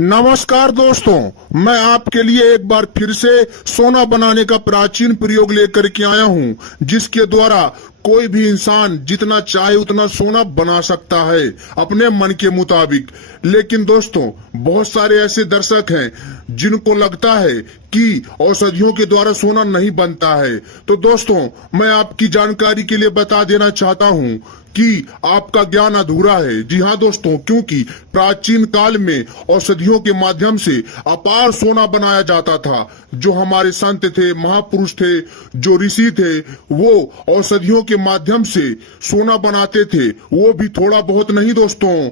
नमस्कार दोस्तों, मैं आपके लिए एक बार फिर से सोना बनाने का प्राचीन प्रयोग लेकर के आया हूं, जिसके द्वारा कोई भी इंसान जितना चाहे उतना सोना बना सकता है अपने मन के मुताबिक। लेकिन दोस्तों, बहुत सारे ऐसे दर्शक हैं जिनको लगता है कि औषधियों के द्वारा सोना नहीं बनता है। तो दोस्तों, मैं आपकी जानकारी के लिए बता देना चाहता हूं कि आपका ज्ञान अधूरा है। जी हाँ दोस्तों, क्योंकि प्राचीन काल में औषधियों के माध्यम से अपार सोना बनाया जाता था। जो हमारे संत थे, महापुरुष थे, जो ऋषि थे, वो औषधियों के माध्यम से सोना बनाते थे। वो भी थोड़ा बहुत नहीं दोस्तों,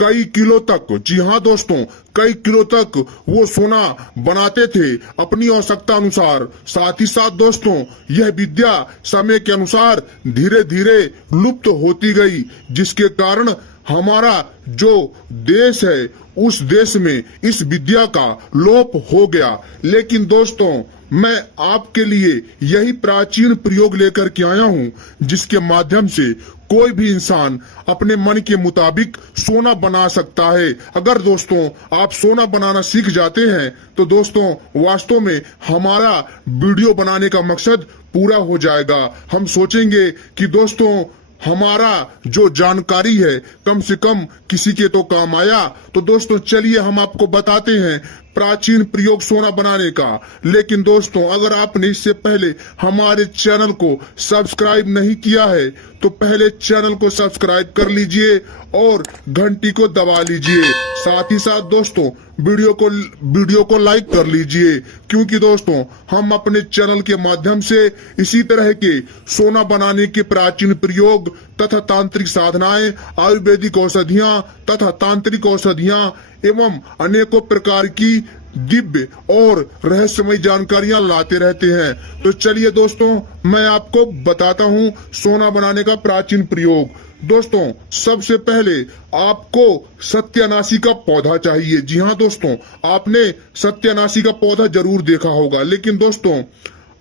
कई किलो तक। जी हाँ दोस्तों, कई किलो तक वो सोना बनाते थे अपनी आवश्यकता अनुसार। साथ ही साथ दोस्तों, यह विद्या समय के अनुसार धीरे धीरे लुप्त होती गई, जिसके कारण हमारा जो देश है उस देश में इस विद्या का लोप हो गया। लेकिन दोस्तों, मैं आपके लिए यही प्राचीन प्रयोग लेकर के आया हूँ, जिसके माध्यम से कोई भी इंसान अपने मन के मुताबिक सोना बना सकता है। अगर दोस्तों आप सोना बनाना सीख जाते हैं तो दोस्तों वास्तव में हमारा वीडियो बनाने का मकसद पूरा हो जाएगा। हम सोचेंगे कि दोस्तों हमारा जो जानकारी है कम से कम किसी के तो काम आया। तो दोस्तों चलिए हम आपको बताते हैं प्राचीन प्रयोग सोना बनाने का। लेकिन दोस्तों, अगर आपने इससे पहले हमारे चैनल को सब्सक्राइब नहीं किया है तो पहले चैनल को सब्सक्राइब कर लीजिए और घंटी को दबा लीजिए। साथ ही साथ दोस्तों वीडियो को लाइक कर लीजिए, क्योंकि दोस्तों हम अपने चैनल के माध्यम से इसी तरह के सोना बनाने के प्राचीन प्रयोग तथा तांत्रिक साधनाएं, आयुर्वेदिक औषधियां तथा तांत्रिक औषधियां एवं अनेकों प्रकार की दिव्य और रहस्यमय जानकारियां लाते रहते हैं। तो चलिए दोस्तों, मैं आपको बताता हूं सोना बनाने का प्राचीन प्रयोग। दोस्तों, सबसे पहले आपको सत्यानाशी का पौधा चाहिए। जी हाँ दोस्तों, आपने सत्यानाशी का पौधा जरूर देखा होगा। लेकिन दोस्तों,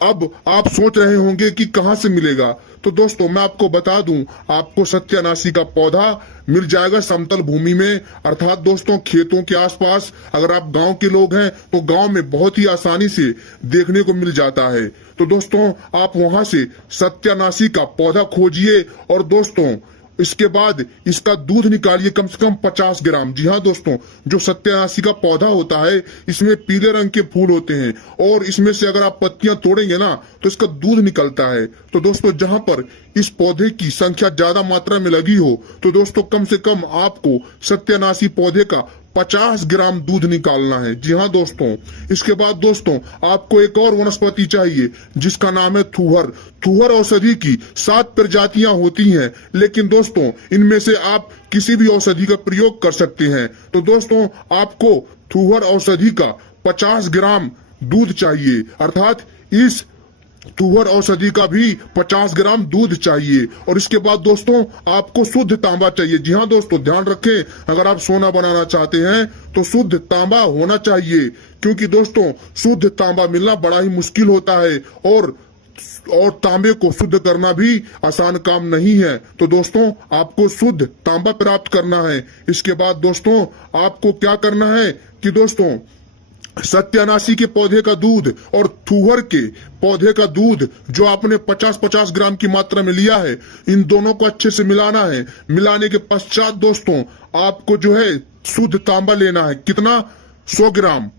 अब आप सोच रहे होंगे कि कहां से मिलेगा। तो दोस्तों मैं आपको बता दूं, आपको सत्यानाशी का पौधा मिल जाएगा समतल भूमि में, अर्थात दोस्तों खेतों के आसपास। अगर आप गांव के लोग हैं तो गांव में बहुत ही आसानी से देखने को मिल जाता है। तो दोस्तों आप वहां से सत्यानाशी का पौधा खोजिए और दोस्तों इसके बाद इसका दूध निकालिए कम से कम 50 ग्राम। जी हाँ दोस्तों, जो सत्यानाशी का पौधा होता है इसमें पीले रंग के फूल होते हैं और इसमें से अगर आप पत्तियां तोड़ेंगे ना तो इसका दूध निकलता है। तो दोस्तों जहां पर इस पौधे की संख्या ज्यादा मात्रा में लगी हो तो दोस्तों कम से कम आपको सत्यानाशी पौधे का 50 ग्राम दूध निकालना है। जी हाँ दोस्तों, इसके बाद दोस्तों आपको एक और वनस्पति चाहिए जिसका नाम है थूहर। थूहर औषधि की 7 प्रजातियां होती हैं, लेकिन दोस्तों इनमें से आप किसी भी औषधि का प्रयोग कर सकते हैं। तो दोस्तों आपको थूहर औषधि का 50 ग्राम दूध चाहिए, अर्थात इस तुअर औषधि का भी 50 ग्राम दूध चाहिए। और इसके बाद दोस्तों आपको शुद्ध तांबा चाहिए। जी हाँ दोस्तों, ध्यान रखें, अगर आप सोना बनाना चाहते हैं तो शुद्ध तांबा होना चाहिए, क्योंकि दोस्तों शुद्ध तांबा मिलना बड़ा ही मुश्किल होता है और तांबे को शुद्ध करना भी आसान काम नहीं है। तो दोस्तों आपको शुद्ध तांबा प्राप्त करना है। इसके बाद दोस्तों आपको क्या करना है कि दोस्तों सत्यानाशी के पौधे का दूध और थूहर के पौधे का दूध जो आपने 50-50 ग्राम की मात्रा में लिया है, इन दोनों को अच्छे से मिलाना है। मिलाने के पश्चात दोस्तों आपको जो है शुद्ध तांबा लेना है। कितना? 100 ग्राम।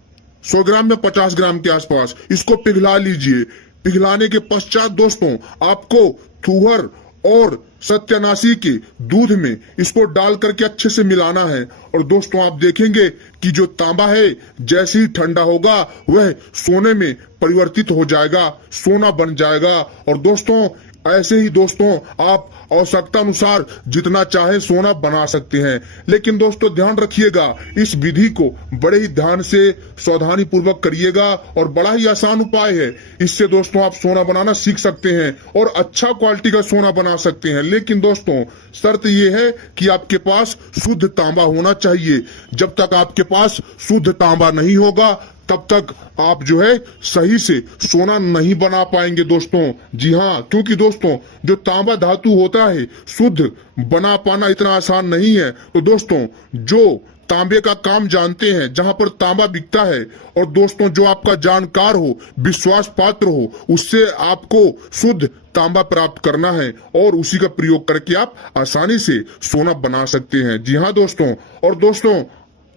100 ग्राम में 50 ग्राम के आसपास। इसको पिघला लीजिए। पिघलाने के पश्चात दोस्तों आपको थूहर और सत्यानाशी के दूध में इसको डाल करके अच्छे से मिलाना है। और दोस्तों आप देखेंगे कि जो तांबा है जैसे ही ठंडा होगा वह सोने में परिवर्तित हो जाएगा, सोना बन जाएगा। और दोस्तों ऐसे ही दोस्तों आप आवश्यकता अनुसार जितना चाहे सोना बना सकते हैं। लेकिन दोस्तों ध्यान रखिएगा, इस विधि को बड़े ही ध्यान से सावधानी पूर्वक करिएगा और बड़ा ही आसान उपाय है। इससे दोस्तों आप सोना बनाना सीख सकते हैं और अच्छा क्वालिटी का सोना बना सकते हैं। लेकिन दोस्तों शर्त यह है कि आपके पास शुद्ध तांबा होना चाहिए। जब तक आपके पास शुद्ध तांबा नहीं होगा तब तक आप जो है सही से सोना नहीं बना पाएंगे दोस्तों। जी हाँ, क्योंकि दोस्तों जो तांबा धातु होता है शुद्ध बना पाना इतना आसान नहीं है। तो दोस्तों जो तांबे का काम जानते हैं, जहां पर तांबा बिकता है, और दोस्तों जो आपका जानकार हो, विश्वास पात्र हो, उससे आपको शुद्ध तांबा प्राप्त करना है और उसी का प्रयोग करके आप आसानी से सोना बना सकते हैं। जी हाँ दोस्तों, और दोस्तों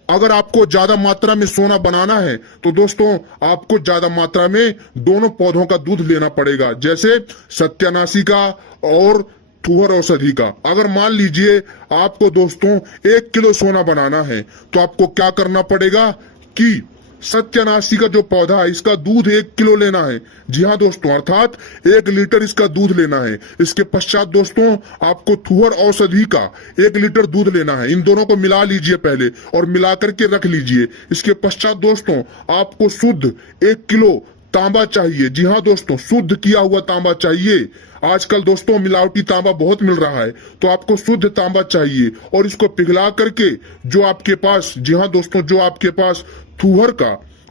अगर आपको ज्यादा मात्रा में सोना बनाना है तो दोस्तों आपको ज्यादा मात्रा में दोनों पौधों का दूध लेना पड़ेगा, जैसे सत्यानाशी का और तुअर औषधि का। अगर मान लीजिए आपको दोस्तों 1 किलो सोना बनाना है तो आपको क्या करना पड़ेगा कि सत्यानाशी का जो पौधा है इसका दूध 1 किलो लेना है। जी हाँ दोस्तों, अर्थात 1 लीटर इसका दूध लेना है। इसके पश्चात दोस्तों आपको तुअर औषधि का 1 लीटर दूध लेना है। इन दोनों को मिला लीजिए पहले और मिला करके रख लीजिए। इसके पश्चात दोस्तों आपको शुद्ध 1 किलो तांबा चाहिए। जी हाँ दोस्तों, शुद्ध किया हुआ तांबा चाहिए। आजकल दोस्तों मिलावटी तांबा बहुत मिल रहा है, तो आपको शुद्ध तांबा चाहिए और इसको पिघला करके जो आपके पास, जी हाँ दोस्तों, जो आपके पास तुअर का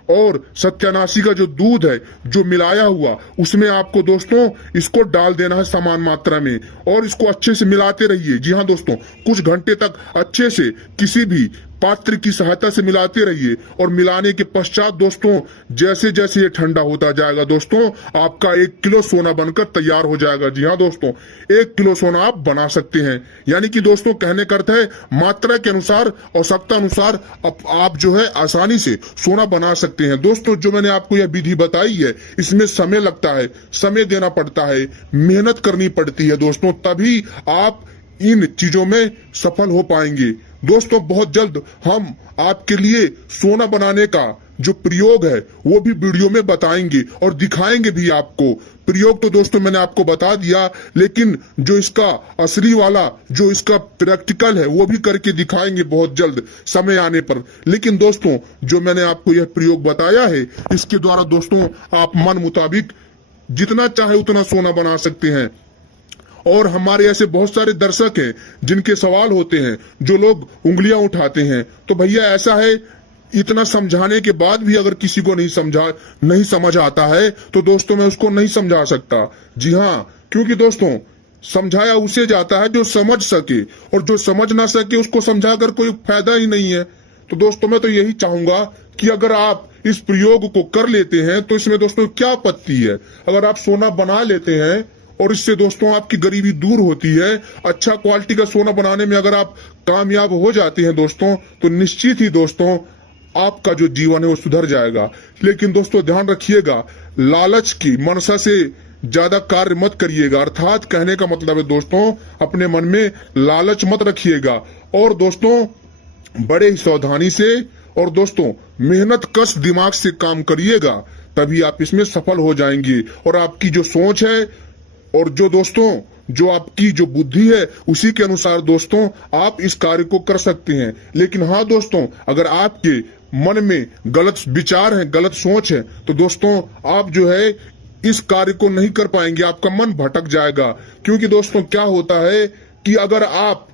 और सत्यानाशी का जो दूध है जो मिलाया हुआ, उसमें आपको दोस्तों इसको डाल देना है समान मात्रा में और इसको अच्छे से मिलाते रहिए। जी हाँ दोस्तों, कुछ घंटे तक अच्छे से किसी भी पात्र की सहायता से मिलाते रहिए और मिलाने के पश्चात दोस्तों जैसे जैसे ये ठंडा होता जाएगा दोस्तों आपका 1 किलो सोना बनकर तैयार हो जाएगा। जी हाँ दोस्तों, 1 किलो सोना आप बना सकते हैं। यानी कि दोस्तों कहने का अर्थ है मात्रा के अनुसार, आवश्यकता अनुसार आप जो है आसानी से सोना बना सकते हैं। दोस्तों जो मैंने आपको यह विधि बताई है इसमें समय लगता है, समय देना पड़ता है, मेहनत करनी पड़ती है दोस्तों, तभी आप इन चीजों में सफल हो पाएंगे। दोस्तों बहुत जल्द हम आपके लिए सोना बनाने का जो प्रयोग है वो भी वीडियो में बताएंगे और दिखाएंगे भी आपको। प्रयोग तो दोस्तों मैंने आपको बता दिया, लेकिन जो इसका असली वाला, जो इसका प्रैक्टिकल है वो भी करके दिखाएंगे बहुत जल्द समय आने पर। लेकिन दोस्तों जो मैंने आपको यह प्रयोग बताया है इसके द्वारा दोस्तों आप मन मुताबिक जितना चाहे उतना सोना बना सकते हैं। और हमारे ऐसे बहुत सारे दर्शक हैं जिनके सवाल होते हैं, जो लोग उंगलियां उठाते हैं, तो भैया ऐसा है इतना समझाने के बाद भी अगर किसी को नहीं समझ आता है तो दोस्तों मैं उसको नहीं समझा सकता। जी हाँ, क्योंकि दोस्तों समझाया उसे जाता है जो समझ सके, और जो समझ ना सके उसको समझाकर कोई फायदा ही नहीं है। तो दोस्तों मैं तो यही चाहूंगा कि अगर आप इस प्रयोग को कर लेते हैं तो इसमें दोस्तों क्या आपत्ति है। अगर आप सोना बना लेते हैं और इससे दोस्तों आपकी गरीबी दूर होती है, अच्छा क्वालिटी का सोना बनाने में अगर आप कामयाब हो जाते हैं दोस्तों, तो निश्चित ही दोस्तों आपका जो जीवन है वो सुधर जाएगा। लेकिन दोस्तों ध्यान रखिएगा, लालच की मनसा से ज्यादा कार्य मत करिएगा। अर्थात कहने का मतलब है दोस्तों अपने मन में लालच मत रखिएगा और दोस्तों बड़े ही सावधानी से और दोस्तों मेहनत कश दिमाग से काम करिएगा, तभी आप इसमें सफल हो जाएंगे। और आपकी जो सोच है और जो दोस्तों जो आपकी जो बुद्धि है उसी के अनुसार दोस्तों आप इस कार्य को कर सकते हैं। लेकिन हाँ दोस्तों, अगर आपके मन में गलत विचार है, गलत सोच है, तो दोस्तों आप जो है इस कार्य को नहीं कर पाएंगे, आपका मन भटक जाएगा। क्योंकि दोस्तों क्या होता है कि अगर आप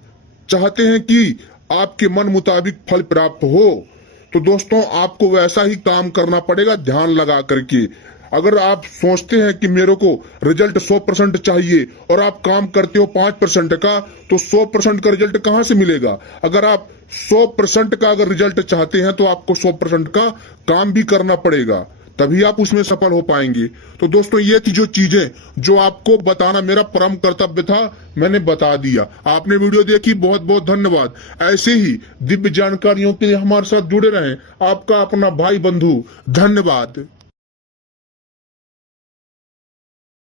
चाहते हैं कि आपके मन मुताबिक फल प्राप्त हो तो दोस्तों आपको वैसा ही काम करना पड़ेगा ध्यान लगा करके। अगर आप सोचते हैं कि मेरे को रिजल्ट 100% चाहिए और आप काम करते हो 5% का, तो 100% का रिजल्ट कहां से मिलेगा। अगर आप 100% का अगर रिजल्ट चाहते हैं तो आपको 100% का काम भी करना पड़ेगा, तभी आप उसमें सफल हो पाएंगे। तो दोस्तों ये थी जो चीजें जो आपको बताना मेरा परम कर्तव्य था, मैंने बता दिया। आपने वीडियो देखी, बहुत बहुत धन्यवाद। ऐसे ही दिव्य जानकारियों के लिए हमारे साथ जुड़े रहें। आपका अपना भाई बंधु, धन्यवाद।